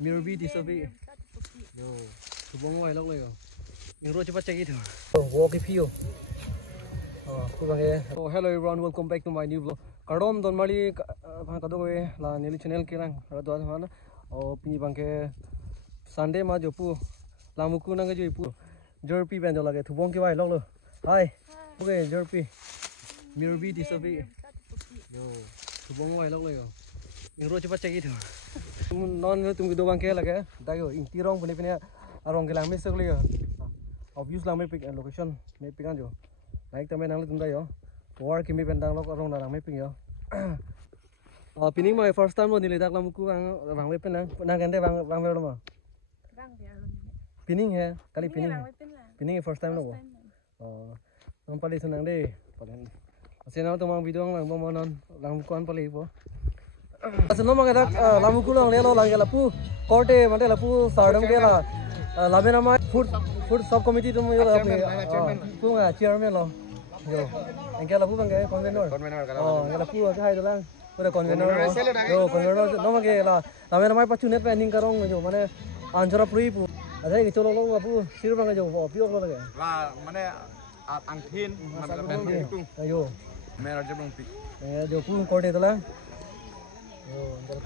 Mirbi di sobi. Yo, subong mo helok layo. Ingro cepat cek itu. Walk if you. So hello everyone, welcome back to my new vlog. Kadom don mali kadoi la nili channel kirang radwa mana. Pini bangke Sunday ma jopu lamuku nang jo ipu. Jerpi benjo lage thubong ke wai lok lo. Hi. Okay, jerpi. Mirbi di sobi. Yo, subong mo helok layo. Ingro cepat cek itu. Non tum do bangke lage. Dayo inti rong puni puni arong ke lang mes sok liyo. Obvious lang may pick location may pick anjo. Naik tamai nang tum dayo. War kimi pendang lok arong nang may pick yo. Pining my first time lo nilidak lamuku ang may pen nang gande bang melo mo. Pining he kali pining. Pining first time lo. Ang pali sunang de. Asina tumang video ang mo non lamuku an pali po. Asino mga lamuku lang lelo lang lapu korte mate lapu sardam ke la labe nama food sub committee tum yo pu nga chairman lo yo engke lapu bangke convenor lapu ka hai dolang pura convenor yo convenor no mage la labe nama pachu net planning karong yo mane anjora puri pu adai ki cholo lo lapu sir bang jo opio lo lage la mane angthin mane tung yo mera jebong pi jo pu korte dolang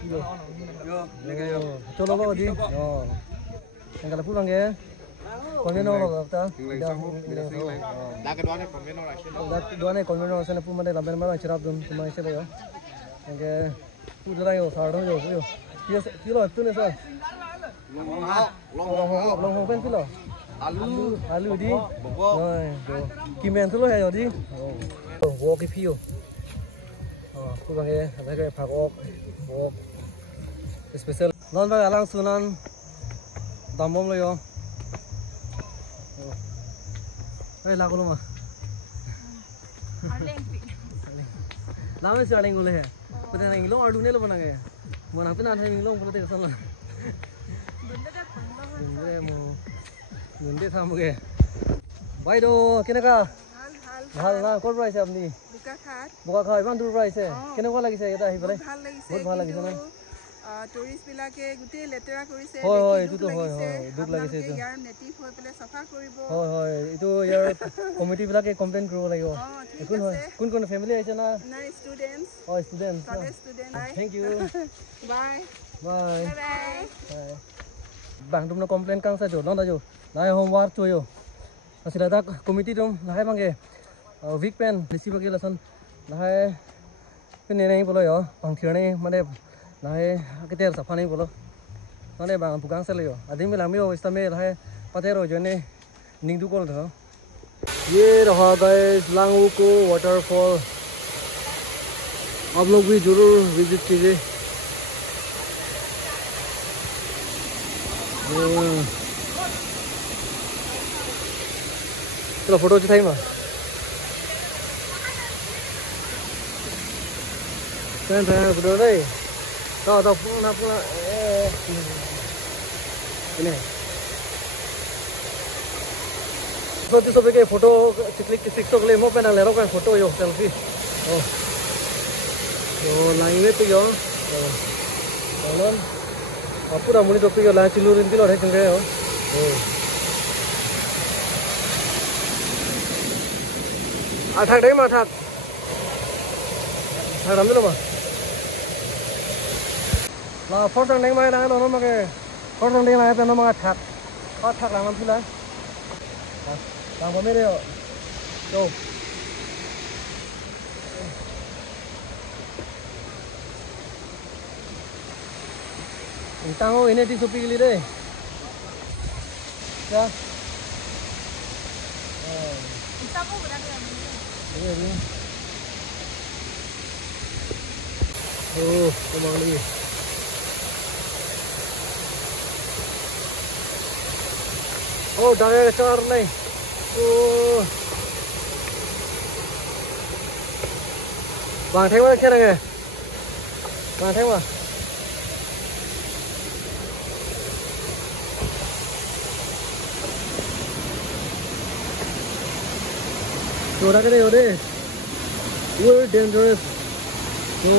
yo lege yo cholo lo di yo engkau lapu bang ya konvenor lo ta da kedua ne konvenor da kedua ne konvenor sana pu mane laben mala chirap dun tumai se yo engke pu dra yo sardo yo kilo tu ne sa long pen kilo alu di yo kimen tu lo ya yo di walk if you pu bang ya ada ke phak walk special non bang alang sunan Dambom lo yo. Lagu lo mah. Lama sih ada yang gule ya. Pada yang lo adu ne lo mana gaya. Mau nanti nanti yang lo pula teh kesana. Gunde sama gaya. Bye do, kena ka? Hal na, kau price apni? Buka khat, iban dur price ya. Kena kau lagi saya kita hibalai. बहुत lagi sana. Tourist bilake guti letera korise itu tuh duk lagi se itu yar native hoi pele safa koribo itu yar committee bilake complain kuro lagibo kun family aise na students students thank you bye bye bang tum no complain kang sa jo long da jo lai homework cho yo asila da committee tum lai bangge week pen receive ke lesson lai pen ne bolo yo bang thirne mane Nah, kita harus apa nih bolo? Mana bang bukan selalu. Ada yang bilang mio istamil hai patero jone ningdu kol tuh. ये रहा guys लांगुको waterfall. आप लोग भी जरूर विजिट कीजिए. चलो फोटो उठाई माँ. Kan foto deh. Tahu pula ini. So sebagai foto klik TikTok le mau penang lero kan foto yo selfie. Lain itu yo. Kalau apa dah muni topi yo lain cilurin kilo deh cengke yo. Athak deh mah athak. Athak ramai loh mah. Là phốt răng đánh mai đang nó mà cái phốt răng đánh mai nó mà thạc phốt thạc làm gì đấy làm có mấy điều đâu tao ini di sopi kali deh ya Tahu berapa ini kemana lagi direct चार नहीं vàng thanh quá kia này kìa vàng thanh quá đồ đã cái này rồi đi we're dangerous so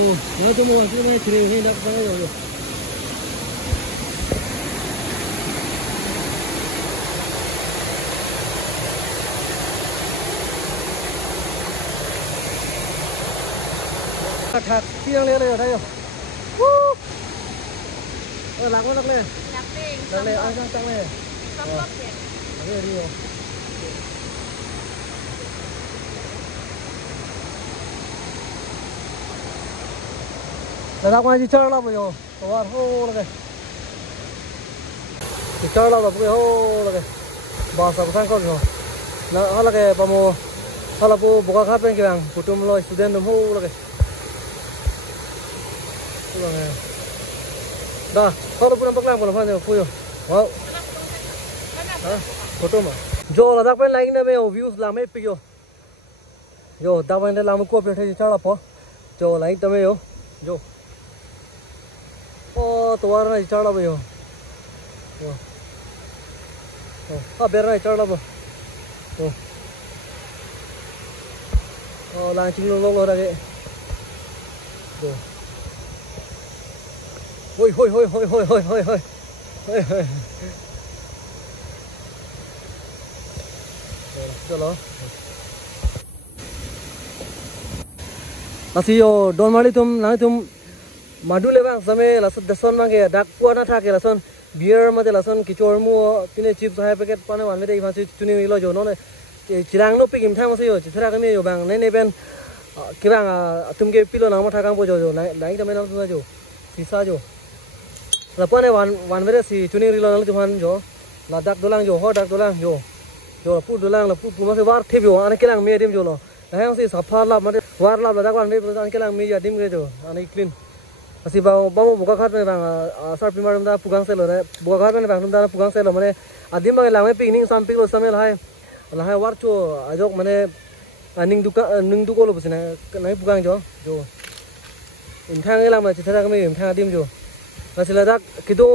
nó cho mua cái này thì đi đặt vào rồi thạc chiang lên đây ở đây rồi. Lạc lên. Lạc lên ăn trăng lên. Đây đi rồi. Lạc ngoài chỉ chơi lắm rồi. Wow, hô là cái. Chỉ chơi lắm là cái hô là cái. Bao sao sang con rồi. Nó là cái bao mồ. Nó là bộ khác bên kia bằng. Bộ trùm lôi student đâm hô là cái. Dah, kalau pun nampak lampu lampu puyo. Wow. Foto mah. Jo, dak pen lain na me views lam me piyo. Jo, dak pen lam ko pe the chala po. Jo, lain ta me yo. Jo. Oh, tuar na chala bo yo. Wow. Oh, ber na chala bo. Oh. Oh, lang ching lo ra ke. Jo. Hoi. Chalo. Masih don mali tum madule bang same lason deson mange dak puana thake lason beer mate lason kichor mu tine chips hai packet pane wan me dei phasi tuni lo jo no ne chirang no pikim tham masih yo chithra kami yo bang nei ben ki bang tumke pilo nang ma thakang bo jo nai tame nam suna jo sisa jo lapane wan mere si tuni rilo nang tuhan jo la dak dolang jo ho dak dolang jo pu dolang la pu ma se war thebyo ane kelang me dim jo lo hang si safa la ma war la dak wan me an kelang me ya dim ge jo ane clean asi ba buka khat me bang sar primar da pugang sel re buka khat me bang da pugang sel mane adim ba la me picnic sam pic lo samel hai war cho ajok mane ning du ko lo busina nai pugang jo in thang e la ma chithara ka me in thang dim jo asila dak kido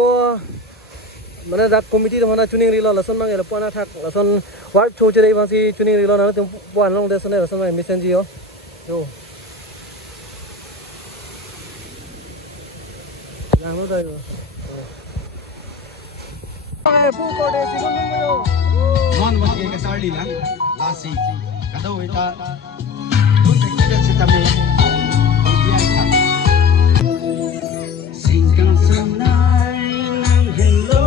mana dak committee mana tuning rilo lason mang ela pana thak lason war cho che dei basi tuning rilo na tum puan long de sone lason mai mission ji yo yang lo dai ai pu ko de sigon mo yo non mo ke sarli lang lasi kadaw ita tun de se tame singkang sanai nang hello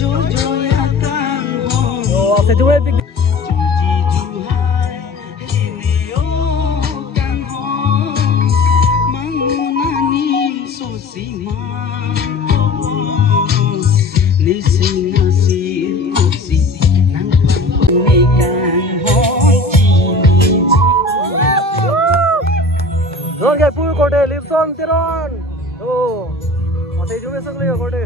jojo ya tang ho se jual pic Ron ke pu ko de lipson tiron masih jual sang le ko de